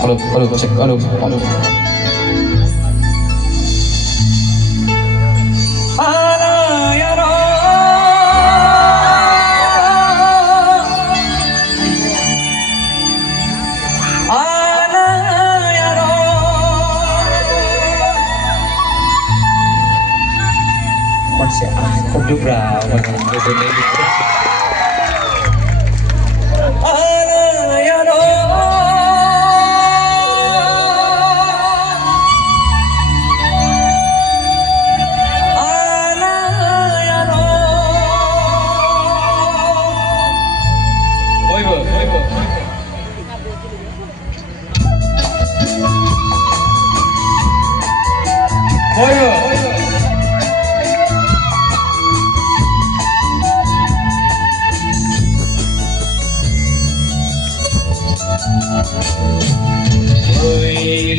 halo, cek, halo. Masih aku juga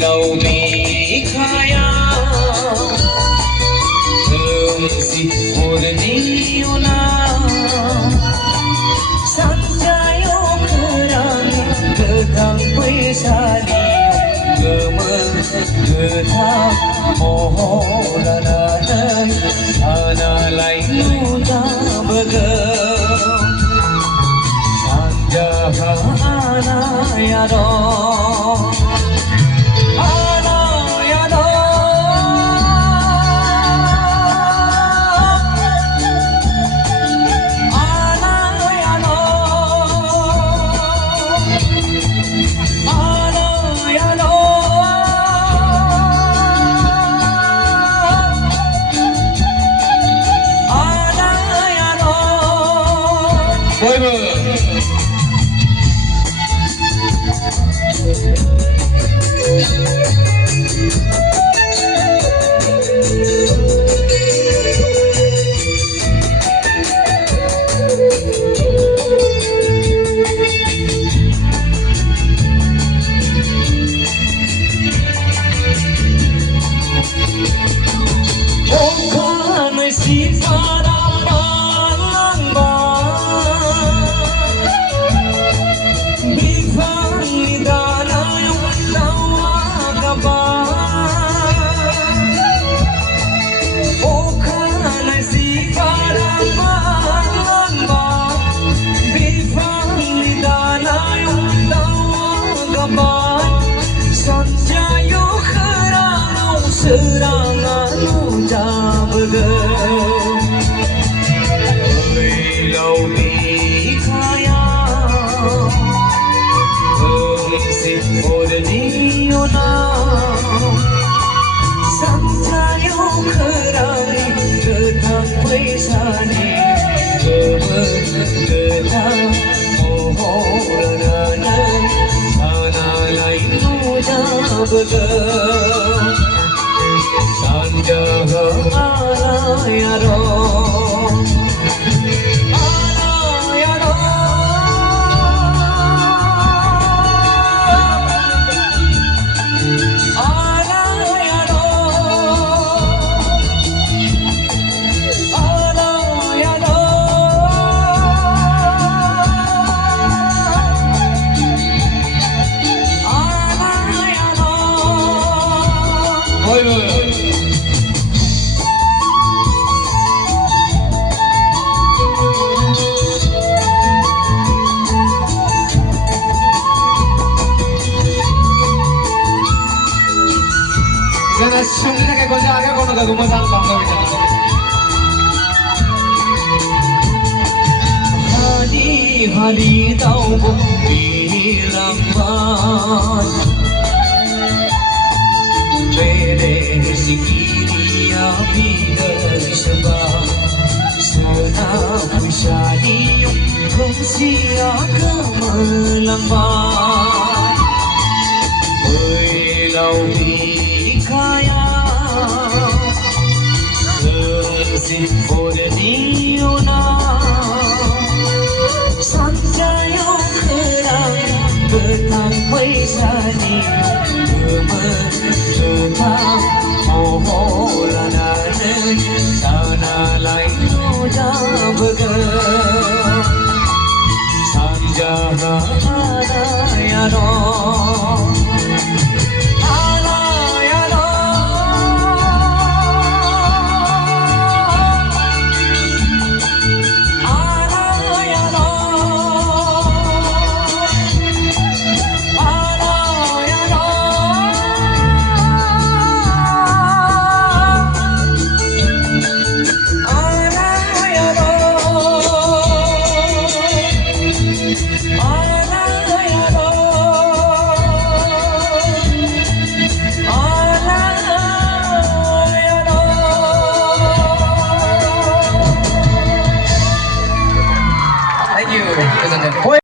lâu mi khaya si purniyona sanjayo kerang gedang pesali gedang moholanan ana lain tak begam sanjaha ana ya dong serangan jabegem lâu mi khaya si purniyona sanjayo kerang gedang pesani gedang moholanan ana lain jabegem sanjaha ya dong ya dong ya dong ya dong Karena sungguhnya kayak gojek agak kono gak gumasan bangga bicara. Hari tahu bilang mas, bede sikiria bidar sebab senang pusani kongsia kemelambat, lau kaya si purniyona sanjayo kerang gedang pesani gedang moholanan sana lain jabegem sanjaha ya know